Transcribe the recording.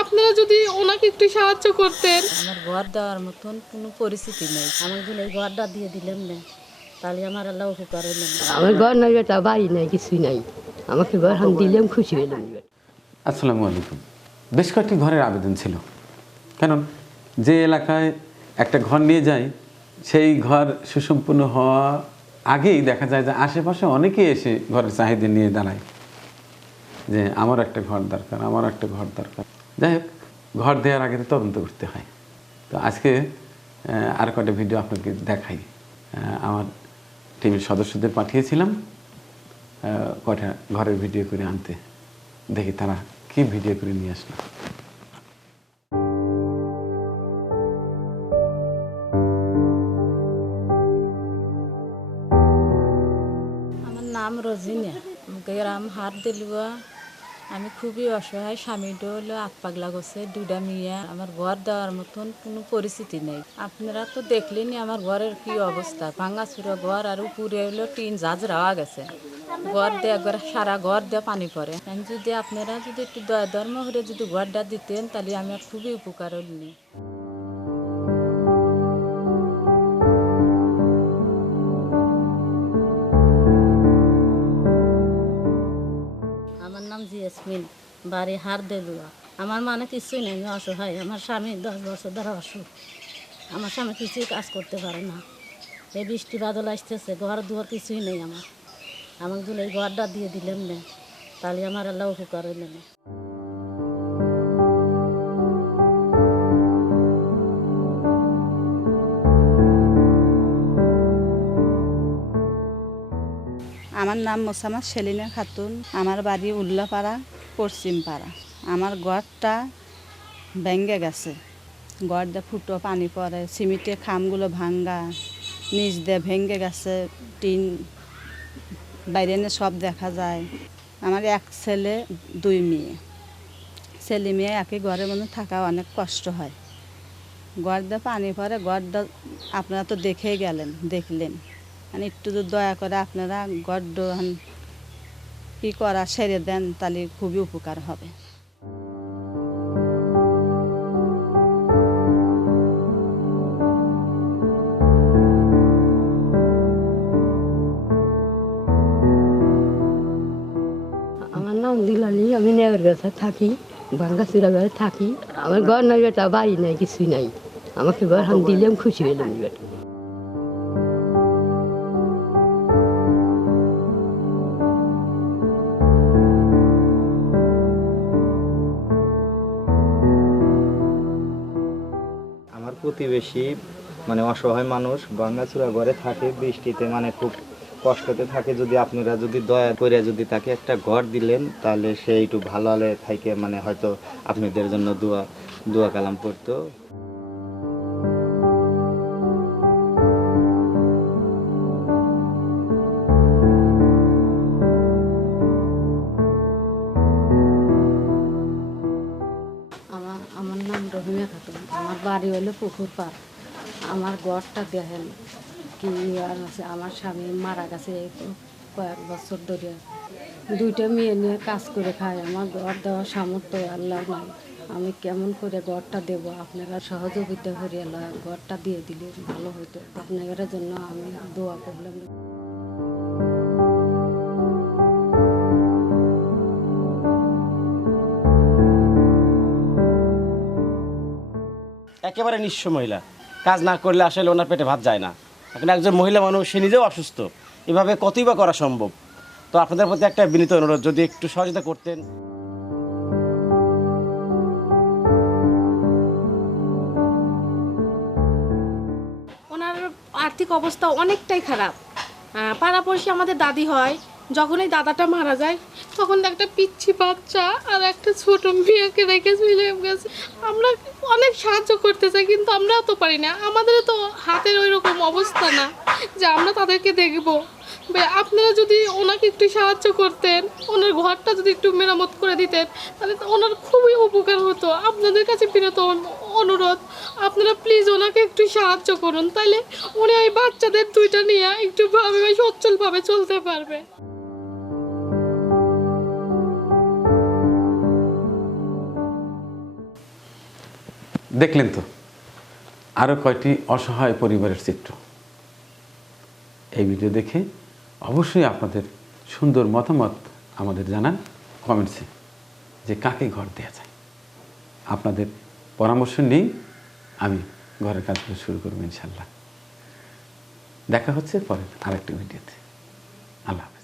আপনারা যদি ওনাকে একটু সাহায্য করতেন। আমার ঘর দেওয়ার মতন কোনো পরিস্থিতি নেই, আমাকে যদি এই ঘরটা দিয়ে দিলেন না তাহলে আমার আল্লাহ উপকার হইল না। আমার ঘর নাই বেটা, বাড়ি নাই, কিছুই নাই। আমাকে ঘর দিলাম, খুশি হইলাম। আসসালামু আলাইকুম। বেশ কয়েকটি ঘরের আবেদন ছিল, কারণ যে এলাকায় একটা ঘর নিয়ে যায় সেই ঘর সুসম্পূর্ণ হওয়া আগেই দেখা যায় যে আশেপাশে অনেকেই এসে ঘরের চাহিদা নিয়ে দাঁড়ায় যে আমার একটা ঘর দরকার, আমার একটা ঘর দরকার। যাই হোক, ঘর দেওয়ার আগে তো তদন্ত করতে হয়। তো আজকে আর কয়েকটা ভিডিও আপনাকে দেখাই। আমার টিমের সদস্যদের পাঠিয়েছিলাম কয়টা ঘরের ভিডিও করে আনতে, দেখি তারা কি ভিডিও করে নিয়ে আসলো। আমার নাম রোজিনা, গ্রাম হাট দিলুয়া। আমি খুবই অসহায়, স্বামীটা হলো আত পাগলা গেছে, দুইটা মেয়ে। আমার ঘর দেওয়ার মতন কোনো পরিস্থিতি নেই। আপনারা তো দেখলেনি আমার ঘরের কি অবস্থা, ভাঙাচুরা ঘর, আর উপরে হলো টিন ঝাঁঝরাওয়া গেছে। ঘর দিয়ে একবার সারা ঘর দিয়ে পানি পড়ে। যদি আপনারা যদি একটু দয়া ধর্ম করে যদি ঘরটা দিতেন তাহলে আমার খুবই উপকার হইনি। আমার নাম জিয়াসমিন, বাড়ি হার দেলুয়া। আমার মানে কিছুই নেই, আমি অসহায়। আমার স্বামী 10 বছর ধরে অসুখ। আমার স্বামী কিছুই কাজ করতে পারে না। এই বৃষ্টি বাদল আসতেছে, ঘর দুয়ার কিছুই নেই আমার। আমাকে যদি এই ঘরটা দিয়ে দিলেন না তাহলে আমার আল্লাহ উপকার হইল না। আমার নাম মোসাম্মদ সেলিনা খাতুন। আমার বাড়ি উল্লাপাড়া, পশ্চিম পাড়া। আমার ঘরটা ভেঙে গেছে, ঘর দিয়ে ফুটো পানি পড়ে, সিমেন্টের খামগুলো ভাঙ্গা, নিচ দিয়ে ভেঙে গেছে, টিন বাইরে এনে সব দেখা যায়। আমার এক ছেলে 2 মেয়ে। ছেলে মেয়ে একই ঘরের মধ্যে থাকা অনেক কষ্ট হয়। ঘর দিয়ে পানি পড়ে, ঘরটা আপনারা তো দেখেই দেখলেন। মানে একটু যদি দয়া করে আপনারা গড্ড কী করা সেরে দেন তাহলে খুবই উপকার হবে। আমার নাম দিলালি, আমি নেওয়ার কাছে থাকি, ভাঙ্গাচুরা ঘরে থাকি। আমার ঘর নাই বেটা, বাড়ি নাই, কিছুই নাই। আমাকে ঘর দিলাম, খুশি হইলাম বেটা। আমার প্রতিবেশী মানে অসহায় মানুষ, ভাঙাচুরা ঘরে থাকে, বৃষ্টিতে মানে খুব কষ্টতে থাকে। যদি আপনারা যদি দয়া করে যদি তাকে একটা ঘর দিলেন তাহলে সে একটু ভালো হলে থাকে, মানে হয়তো আপনাদের জন্য দোয়া দোয়া কালাম পড়তো। আমার নাম রহিমা খাতুন। আমার বাড়ি হলো পুকুর পাড়। আমার ঘরটা দেখেন কি আছে। আমার স্বামী মারা গেছে কয়েক বছর ধরে। 2টা মেয়ে নিয়ে কাজ করে খায়। আমার ঘর দেওয়ার সামর্থ্য আল্লাহ নাই। আমি কেমন করে ঘরটা দেব? আপনারা সহযোগিতা করে আল্লাহ ঘরটা দিয়ে দিলে ভালো হতো। আপনাদের জন্য আমি দোয়া করলাম। একেবারে নিঃস্ব মহিলা, কাজ না করলে আসলে ওনার পেটে ভাত যায় না। এখন একজন মহিলা মানুষ, সে নিজেও অসুস্থ, এভাবে কতই বা করা সম্ভব? তো আপনাদের প্রতি একটা বিনীত অনুরোধ, যদি একটু সহযোগিতা করতেন। ওনার আর্থিক অবস্থা অনেকটাই খারাপ। পাড়াপড়শি আমাদের দাদি হয়, যখন এই দাদাটা মারা যায় তখন একটা পিচ্ছি বাচ্চা আর একটা ছোট মেয়েকে রেখে চলে গেছে। আমরা অনেক সাহায্য করতে চাই কিন্তু আমরাও তো পারি না, আমাদের তো হাতের ওই রকম অবস্থা না যে আমরা তাদেরকে দেখবো। আপনারা যদি ওনাকে একটু সাহায্য করতেন, ওনার ঘরটা যদি একটু মেরামত করে দিতেন তাহলে তো ওনার খুবই উপকার হতো। আপনাদের কাছে বিনত অনুরোধ, আপনারা প্লিজ ওনাকে একটু সাহায্য করুন, তাহলে উনি ওই বাচ্চাদের 2টা নিয়ে একটু ভাবে সচ্ছলভাবে চলতে পারবে। দেখলেন তো আরও কয়টি অসহায় পরিবারের চিত্র। এই ভিডিও দেখে অবশ্যই আপনাদের সুন্দর মতামত আমাদের জানান কমেন্টসে, যে কাকে ঘর দেওয়া যায়। আপনাদের পরামর্শ নিয়েই আমি ঘরের কাজগুলো শুরু করবো ইনশাল্লাহ। দেখা হচ্ছে পরের আরেকটি ভিডিওতে। আল্লাহ হাফেজ।